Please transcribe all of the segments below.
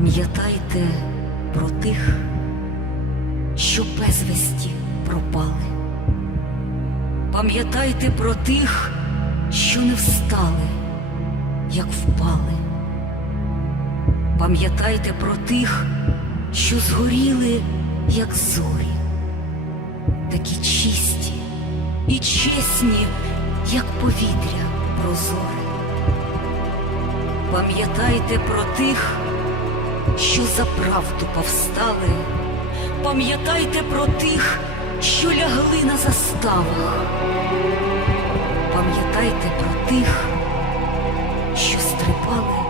Пам'ятайте про тих, що безвісті пропали. Пам'ятайте про тих, що не встали, як впали. Пам'ятайте про тих, що згоріли, як зорі, такі чисті і чесні, як повітря прозоре. Пам'ятайте про тих, що за правду повстали. Пам'ятайте про тих, що лягли на заставах. Пам'ятайте про тих, що стрибали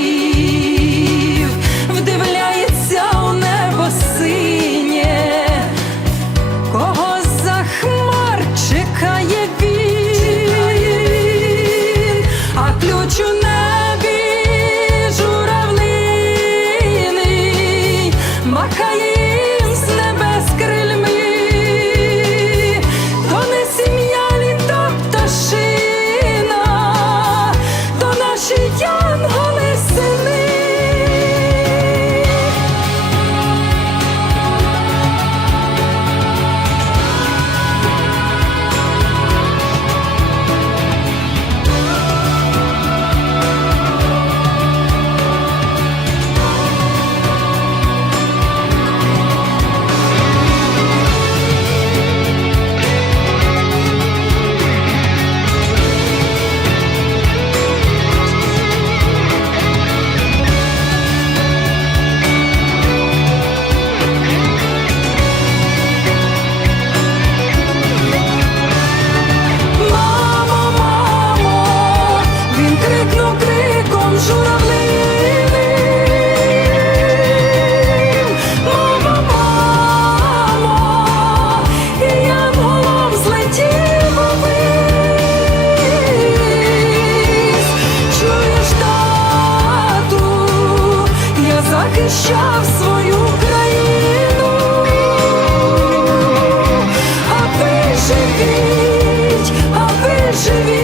żywi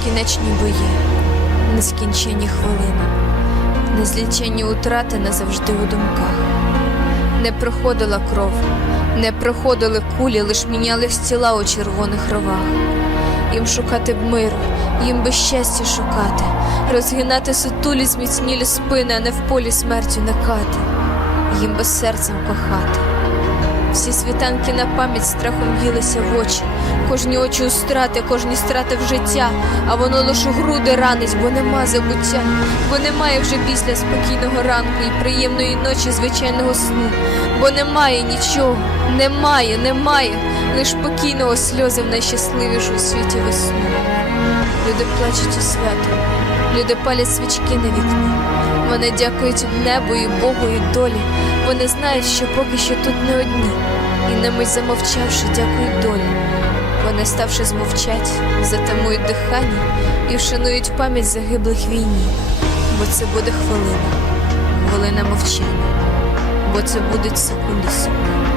Безкінечні бої, нескінченні хвилини, незліченні утрати назавжди у думках. Не проходила кров, не проходили кулі, лиш мінялись тіла у червоних ровах. Їм шукати б миру, їм би щастя шукати, розгинати сутулі зміцнілі спини, а не в полі смертю некати, їм би серцем кохати. Всі світанки на пам'ять страхом їлися в очі, кожні очі у страти, кожні страти в життя, а воно лише груди ранить, бо нема забуття, бо немає вже після спокійного ранку і приємної ночі звичайного сну, бо немає нічого, немає, немає, лиш покійного сльози в найщасливішу у світі весну. Люди плачуть у свято, люди палять свічки на вікні. Вони дякують небу і Богу, і долі. Вони знають, що поки що тут не одні, і на мить замовчавши, дякують долі. Вони, ставши змовчать, затамують дихання і вшанують пам'ять загиблих війні. Бо це буде хвилина, хвилина мовчання, бо це будуть секунди суму.